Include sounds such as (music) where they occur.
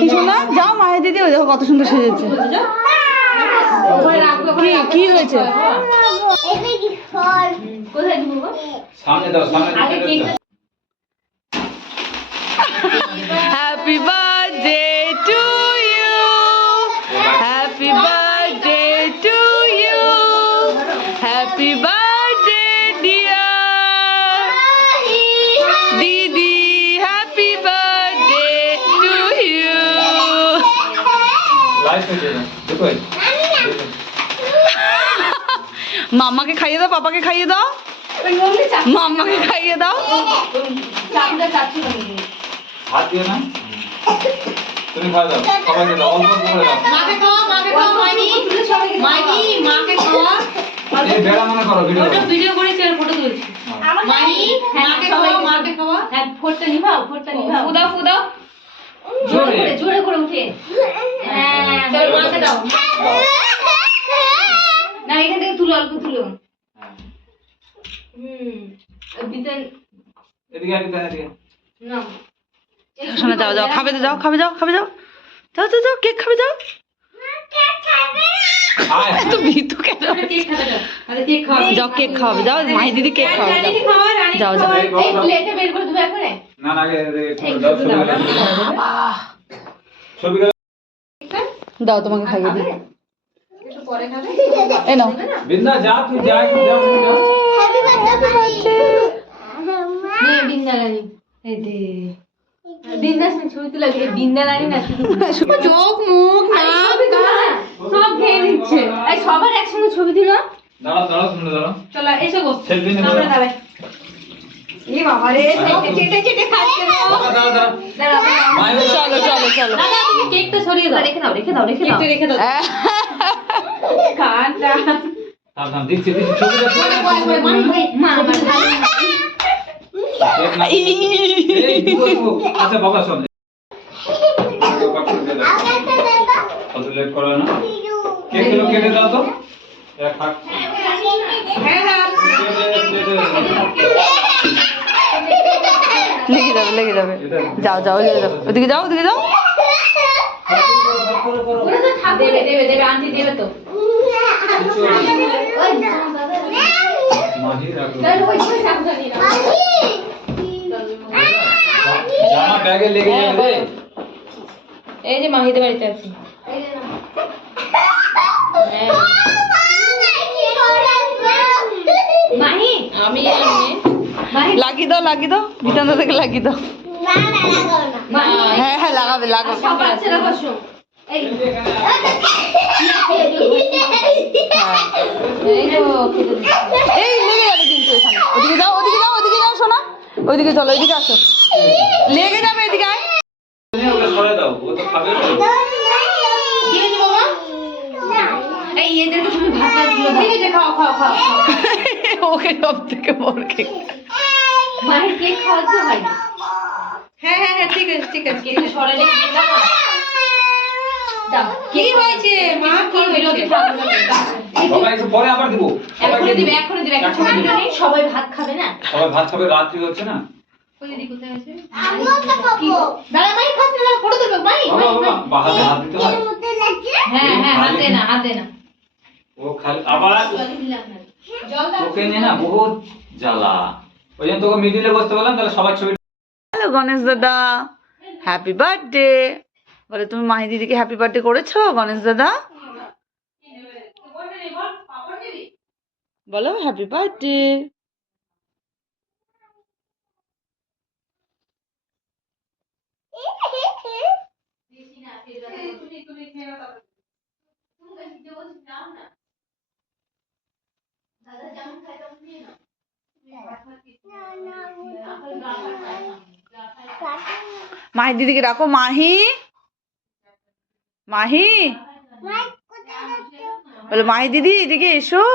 কি না যাও মায়ের দিদি ওই দেখো কত সুন্দর সেজেছে কি কি হয়েছে। হ্যাপি বার্থডে (laughs) মাম্মাকে খাইয়ে দাও পাপাকে খাইয়ে দাও। মাম্মাকে খাইয়ে দাও। চাপটা চাপছি না হাত দিও না তুমি খাওয়া দাও সবাইকে দাও অল্প অল্প করে দাও মাকে খাওয়া মাকে খাওয়া। মাইনি মাইনি মাকে খাওয়া এই বেড়া মনে করো ভিডিও ফটো তুলছি মাইনি মাকে খাওয়া। মাকে খাওয়া হ্যাঁ ফোটটা নিভাও ফোটটা নিভাও ফুদাও ফুদাও জোরে জোরে। করে উঠে। চলো মাকে দাও না এখান থেকে তুলো অল্প তুলো। হুম বিতেন। এদিকে এদিকে এদিকে। না। শোনা যাও যাও খাবে তো যাও খাবে যাও খাবে যাও। যাও যাও যাও কেক খাবে যাও। এত ভীতু কেন? যাও। কেক খাওয়াবে যাও মাহি দিদি কেক খাওয়াবে যাও। যাও, যাও। না না দাও তোমাকে খাইয়ে দিই। নাও। এই দে। ছবি তুলে এই বিন্দা না শুধু চোখ মুখ সব খেয়ে নিচ্ছে। এই সবার একসঙ্গে ছবি দিল দাঁড়াও দাঁড়াও তুমি দাঁড়াও। চলো এসো গো। সেলফি এই বাবা রে চেটে চেটে খাচ্ছে না দাঁড়াও দাঁড়াও দাঁড়াও দাঁড়াও মায়ের চলো চলো চলো দাদা তুমি কেকটা সরিয়ে দাও রেখে দাও রেখে দাও রেখে দাও রেখে দাও কানটা থাম থাম দিচ্ছি দিচ্ছি ছবি দেখো মা আমার ভালো এই কি করব আচ্ছা বাবা শোন লেট করো না কেক কেটে দাও তো এক হাত হ্যাঁ হ্যাঁ লেগে যাবে লেগে যাবে যাও যাও ওই যাও ওদিকে যাও ওদিকে যাও ওরা তো থাকবে দেবে দেবে দেবে আন্টি দেবে তো মাঝি রাখো তাহলে ওই ছবি থাকবে না জামা ব্যাগে লেগে যাবে রে এই যে মাহিদের বাড়িতে আছি হ্যাঁ। মাহি আমি মাহি লাগিয়ে দাও লাগিয়ে দাও বিছানা থেকে লাগিয়ে দাও হ্যাঁ হ্যাঁ লাগাবে লাগাবে এই লেগে যাবে কিন্তু এখানে ওদিকে যাও ওদিকে যাও ওদিকে যাও শোনা ওইদিকে চলো ওইদিকে আসো লেগে যাবে এদিকে আয় ওকে সরে দাও ও তো খাবে তো কি হয়েছে বাবা এই এদেরকে তুমি ভাতগুলো ঠিক আছে খাও খাও খাও খাও। ওকে সব থেকে বড় কেক মায়ের কেক খাওয়াতে হয় না। হ্যাঁ হ্যাঁ হ্যাঁ ঠিক আছে ঠিক আছে। কেকটা সরে রেখে দিন দাও দাও কি হয়েছে? মা কি একটু পরে আবার দিব। এখনই দিবে এখনই দিবে একটা ছবি তুলে সবাই ভাত খাবে না? সবাই ভাত খাবে রাত্রি হচ্ছে না? হয়। হ্যাঁ হ্যাঁ আবার? জল দাও তোকে নিয়ে না বহুত জ্বালা। ওই জন্য তোকে মিডিলে বসতে বললাম তাহলে সবার ছবি হ্যালো গণেশ দাদা হ্যাপি বার্থডে বলে তুমি মাহি দিদিকে হ্যাপি বার্থডে করেছ গণেশ দাদা? বলো হ্যাপি বার্থডে মাহি দিদিকে ডাকো মাহি। মাহি? বলে মাহি দিদি এদিকে এসো।